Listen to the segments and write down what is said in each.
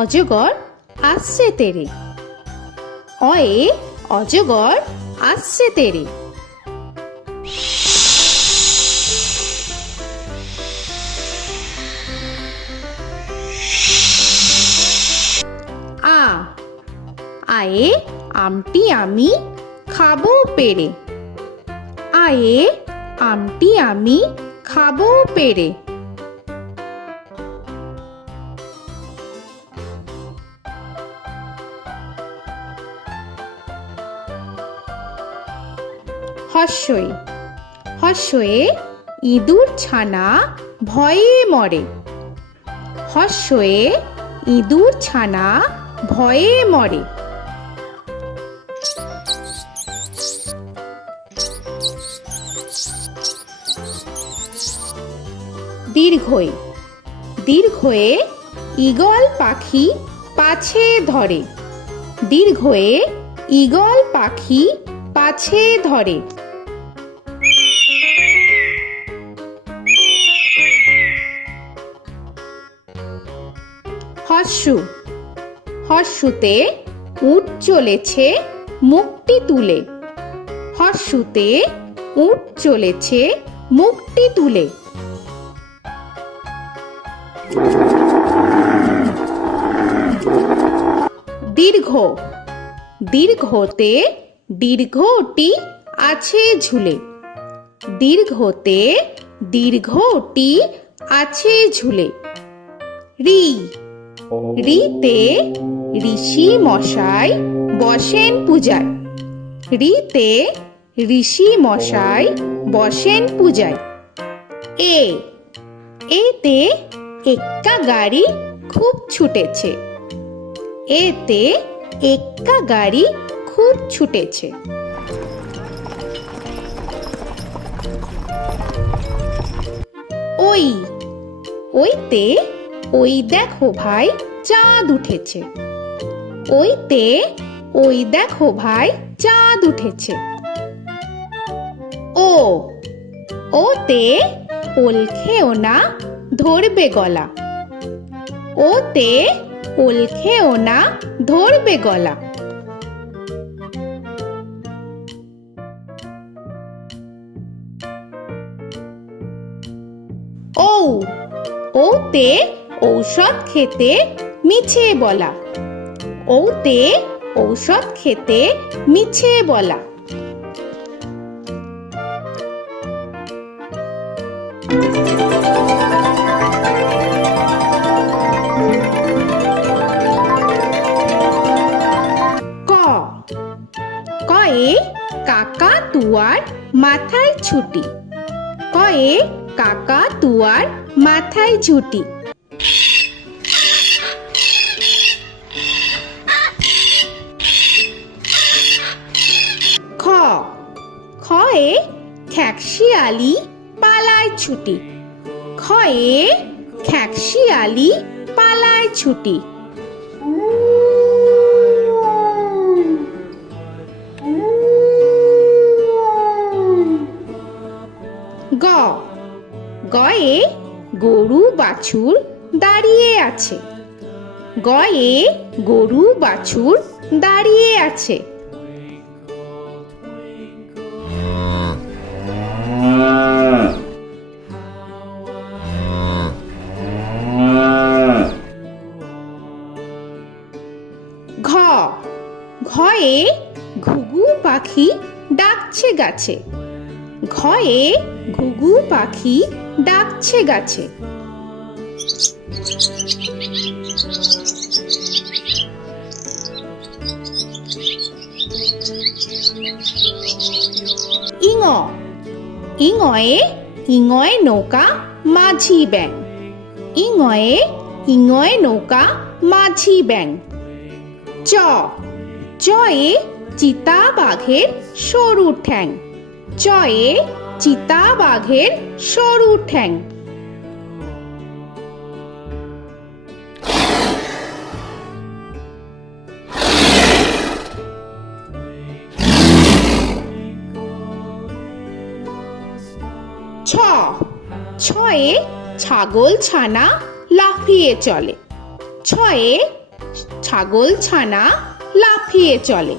অজগর আসছে তেরে। অয়ে অজগর আসছে তেরে। আ আয়ে আমটি আমি খাবো পেরে। আয়ে আমটি আমি খাবো পেরে। হর্ষই হর্ষয়ে ইঁদুর ছানা ভয়ে মরে। হর্ষয়ে ইঁদুর ছানা ভয়ে মরে। দীর্ঘই দীর্ঘয়ে ঈগল পাখি পাছে ধরে। দীর্ঘয়ে ঈগল পাখি পাছে ধরে। হর্ষু হর্ষুতে উট চলেছে মুখটি তুলে। হর্ষুতে উট চলেছে মুখটি তুলে। দীর্ঘ দীর্ঘতে দীর্ঘটি আছে ঝুলে। দীর্ঘতে দীর্ঘটি আছে ঝুলে। রি রিতে ঋষি মশাই বসেন পূজায়। রিতে ঋষি মশাই বসেন পূজায়। এ এতে এক্কা গাড়ি খুব ছুটেছে। এতে এক্কা গাড়ি খুব ছুটেছে। ওই ওইতে ওই দেখো ভাই চাঁদ উঠেছে। ওইতে ওই দেখো ভাই চাঁদ উঠেছে। ও ওতে ওল খেও না ধরবে গলা। ওতে ওল খেও না ধরবে গলা। ঔ ওতে ঔষধ খেতে মিছে বলা। ওতে ঔষধ খেতে মিছে বলা। ক কয়ে কাকা তুয়ার মাথায় ছুটি। কয়ে কাকা তুয়ার মাথায় ঝুটি। খ খয়ে খ্যাকশিয়ালি পালায় ছুটি। খয়ে খ্যাকশিয়ালি পালায় ছুটি। গ গয়ে গরু বাছুর দাঁড়িয়ে আছে। গয়ে গরু বাছুর দাঁড়িয়ে আছে। ঘ ঘয়ে ঘুঘু পাখি ডাকছে গাছে। ঘয়ে ঘুঘু পাখি ডাকছে গাছে। ইঙ ইঙয়ে ইঙয়ে নৌকা মাঝি ব্যাং। ইঙয়ে ইঙয়ে নৌকা মাঝি ব্যাং। চ চয়ে চিতা বাঘের সরু ঠ্যাং। চয়ে চিতা বাঘের সরু ঠ্যাং। ছ ছয়ে ছাগল ছানা লাফিয়ে চলে। ছয়ে ছাগল ছানা লাফিয়ে চলে।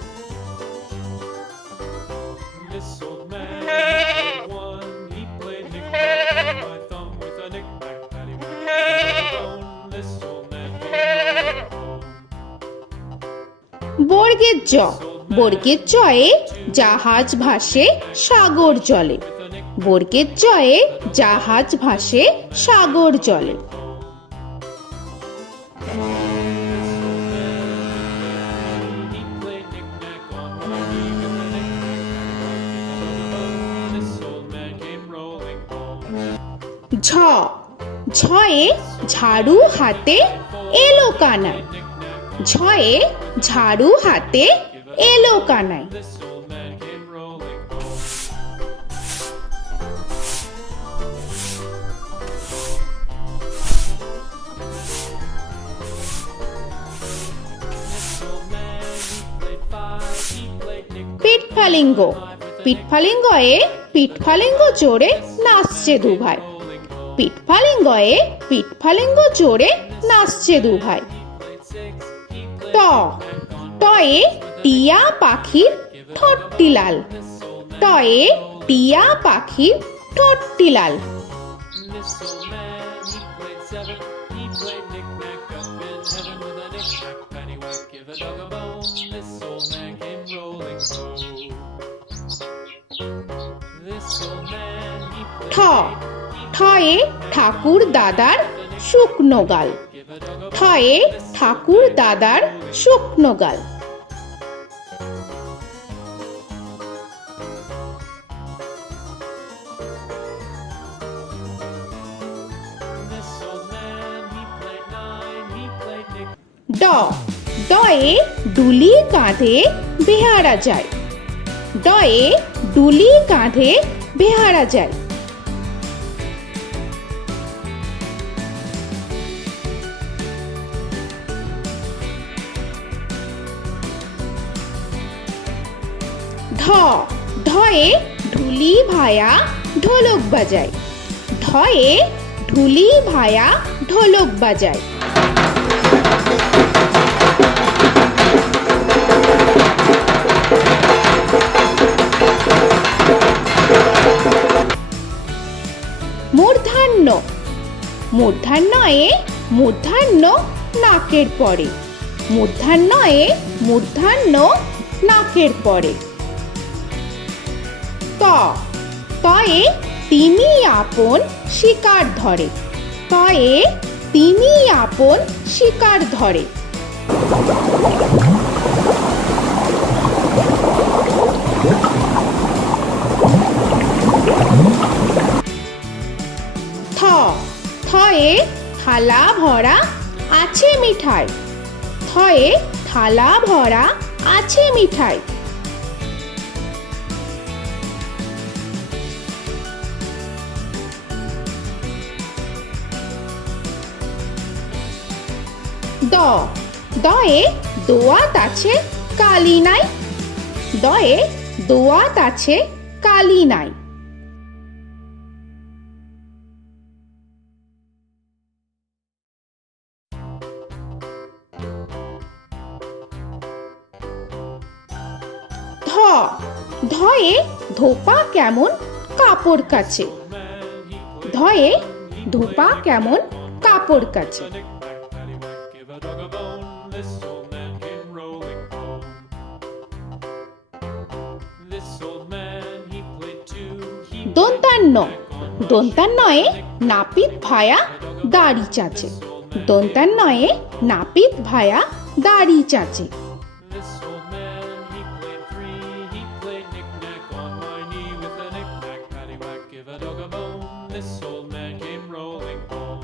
This old man had one. He played knick-knack on my thumb with a knick-knack, paddywhack, bone. This old man came rolling home. বর্গের জ, বর্গের জয়ে জাহাজ ভাসে সাগর জলে। বর্গের জয়ে জাহাজ ভাসে সাগর জলে। He played knick-knack on my knee with a knick-knack, this old man came rolling home. ঝ, ঝয়ে ঝাড়ু হাতে এলো কানাই। ঝয়ে ঝাড়ু হাতে এলো Kanai. This old man came rolling home. This old man, he played five. He played knick-knack. পিঠফালিঙ্গ, পিঠফালিঙ্গয়ে পিঠফালিঙ্গ জোরে নাচছে দুভাই। পিঠফালিঙ্গয়ে পিঠফালিঙ্গ জোরে নাচছে দুভাই। ট, টয়ে টিয়া পাখির ঠোঁটটি লাল। টয়ে টিয়া পাখির ঠোঁটটি লাল। This old man, he played seven. He played knick-knack up in heaven with a knick-knack, paddywhack, give a dog a bone. This old man came rolling home. This old man, he ঠ, played ঠয়ে ঠাকুর দাদার শুকনো গাল। give a dog a ঠয়ে ঠাকুর দাদার শুকনো গাল। This old man, he played nine. He played knick. ড, ডয়ে ডুলি কাঁধে বেহারা যায়। ডয়ে ডুলি কাঁধে বেহারা যায়। ঢ, ঢয়ে ঢুলি ভায়া ঢোলক বাজায়। ঢয়ে ঢুলি ভায়া ঢোলক বাজায়। মূর্ধান্য, মূর্ধান্যয়ে মূর্ধান্য নাকের পরে। মূর্ধান্যয়ে মূর্ধান্য নাকের পরে। ত, তয়ে তিনি আপন শিকার ধরে। তয়ে তিনি আপন শিকার ধরে। থ, থয়ে থালা ভরা আছে মিঠাই। থয়ে থালা ভরা আছে মিঠাই। দ, দয়ে দোয়াত আছে কালি নাই। দয়ে দোয়াত আছে কালি নাই। ধ, ধয়ে ধোপা কেমন কাপড় কাচে। ধয়ে ধোপা কেমন কাপড় কাচে। Knick-knack, paddywhack, give a dog a bone. This old man came rolling home. This old man, he played two. He দন্তান্ন, দন্তান্নয়ে নাপিত ভায়া দাড়ি চাচে। দন্তান্নয়ে নাপিত ভায়া দাড়ি চাচে। This old man, he played three. He played knick-knack on my knee with a knick-knack, paddywhack, give a dog a bone. This old man came rolling home.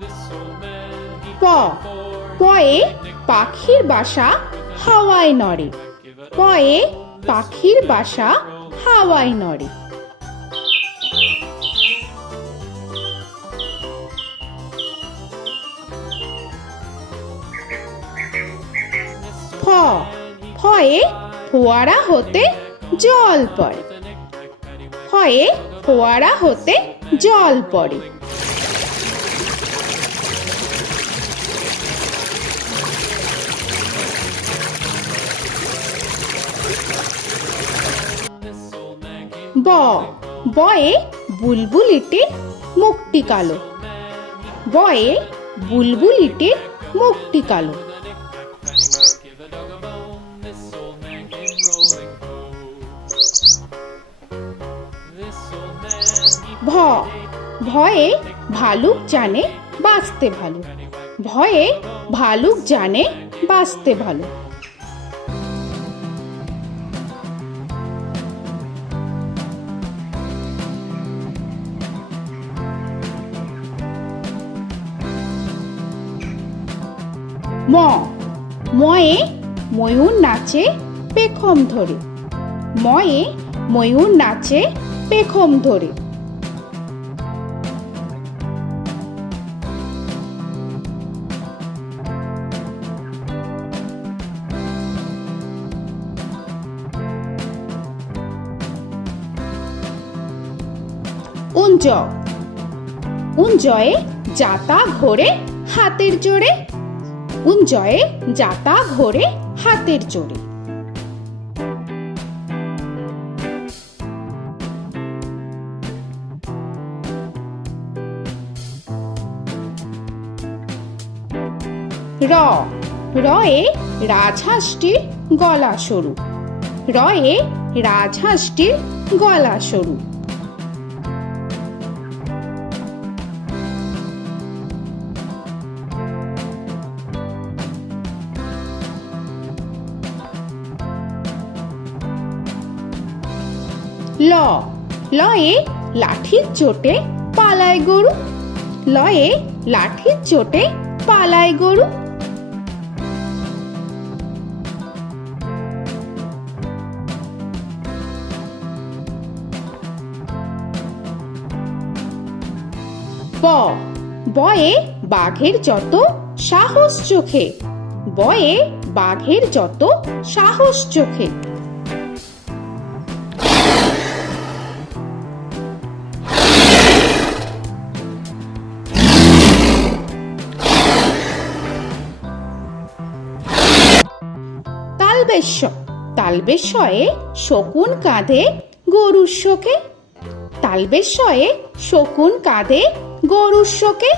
This old man, he প, played four. পয়ে পাখির বাসা হাওয়ায় নড়ে। পয়ে পাখির বাসা হাওয়ায় নড়ে। ফ, ফয়ে ফোয়ারা হতে জল পড়ে। ফয়ে ফোয়ারা হতে জল পড়ে। ব বয়ে বুলবুলিটির মুখটি কালো। বয়ে বুলবুলিটির মুখটি কালো। Give a dog a bone, this old man came rolling home. This old man, he ভ ভয়ে ভালুক জানে বাঁচতে ভালো। ভয়ে ভালুক জানে বাঁচতে ভালো। ম ময়ে ময়ূর নাচে পেখম ধরে। ময়ে ময়ূর নাচে পেখম ধরে। উঞ্জ উঞ্জয়ে যাতা ঘোরে হাতের জোরে। উঞ্জয়ে যাতা ঘোরে হাতের জোরে। র রয়ে রাজহাঁসটির গলা সরু। রয়ে রাজহাঁসটির গলা সরু। ল লয়ে লাঠির চোটে পালায় গরু। লয়ে লাঠির চোটে পালায় গরু। ব বয়ে বাঘের যত সাহস চোখে। বয়ে বাঘের যত সাহস চোখে। তালবেশ্য তালবেশ্যয়ে শকুন কাঁধে গরুর শোকে। তালবেশ্যয়ে শকুন কাঁধে গরুর শোকে।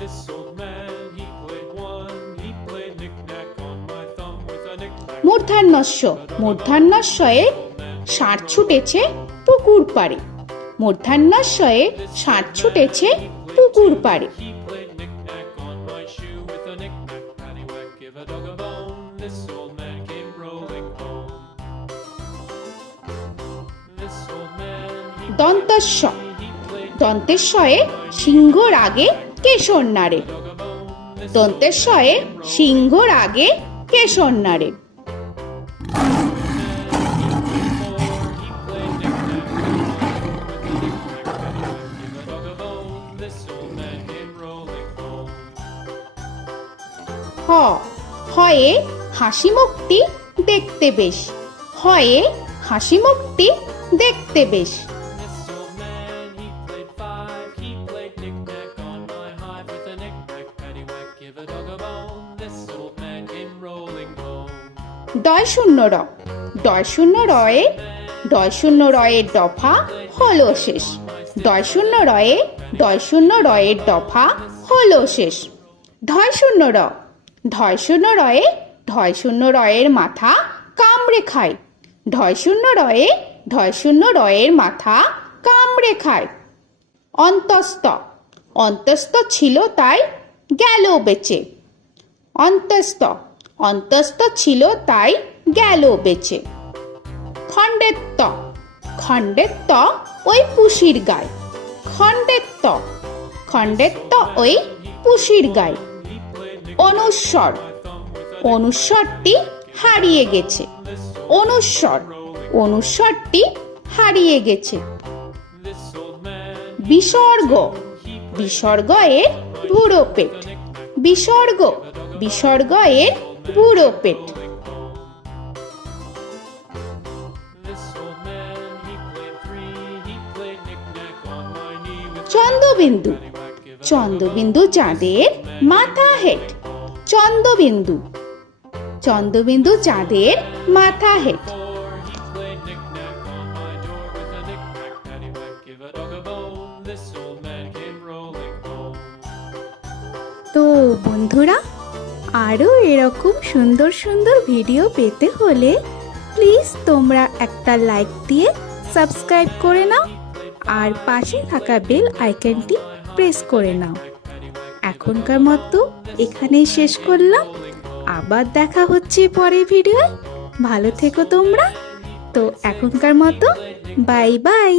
This old man, he played one, he played knick-knack on my thumb with a knick-knack. মূর্ধন্যস্য মূর্ধন্যস্বয়ে ষাঁড় ছুটেছে পুকুর পাড়ে। মূর্ধন্যস্বয়ে ষাঁড় ছুটেছে পুকুর পাড়ে। He played knick-knack on my shoe with a knick-knack, paddywhack, give a dog a bone. This old man came rolling home. This old man, he দন্তস্ব played দন্তেশ্বয়ে সিংহর আগে কেশর নাড়ে। dog a bone. This দন্তেশ্বয়ে সিংহর আগে কেশর নাড়ে। he played knick-knack on my with a knick-knack, paddywhack, give a dog a bone. This old man came rolling home. হ হয়ে হাসি মুখটি দেখতে বেশ। হয়ে হাসি মুখটি দেখতে বেশ। This old man, he played five, he played knick-knack on my hive with a knick-knack, paddywhack, give a dog a bone. This old man came rolling home. ডয় শূন্য র ডয় শূন্য রয়ে ডয় শূন্য রয়ের দফা হলো শেষ। ডয় শূন্য রয়ে ডয় শূন্য রয়ের দফা হলো শেষ। ঢয় শূন্য র ঢয় শূন্য রয়ে ঢয় শূন্য রয়ের মাথা কামড়ে খায়। ঢয় শূন্য রয়ে ঢয় শূন্য রয়ের মাথা কামড়ে খায়। অন্তস্থ অন্তস্থ ছিল তাই গেল বেঁচে। অন্তস্থ অন্তস্থ ছিল তাই গেল বেঁচে। খণ্ডেত্ব খণ্ডেত্ব ওই পুষির গায়। খণ্ডেত্ব খণ্ডেত্ব ওই পুষির গায়। অনুস্বর অনুস্বরটি হারিয়ে গেছে। অনুস্বর অনুস্বরটি হারিয়ে গেছে। This old man, বিসর্গ বিসর্গ এর বুড়ো পেট। বিসর্গ বিসর্গ এর বুড়ো পেট। this old man, he played three, he played knick-knack on my knee with Chandrabindu paddywhack, give a Chandrabindu চাঁদের মাথা হেট। চন্দ্রবিন্দু চন্দ্রবিন্দু চাঁদের মাথা head. Before he played knick-knack on my door with a knick-knack, paddywhack, give a dog a bone. This old man came rolling home. তো বন্ধুরা, আরও এরকম সুন্দর সুন্দর ভিডিও পেতে হলে প্লিজ তোমরা একটা লাইক দিয়ে সাবস্ক্রাইব করে নাও আর পাশে থাকা বেল আইকনটি প্রেস করে নাও। এখনকার মতো এখানেই শেষ করলাম, আবার দেখা হচ্ছে পরের ভিডিও। ভালো থেকো তোমরা। তো এখনকার মতো বাই বাই।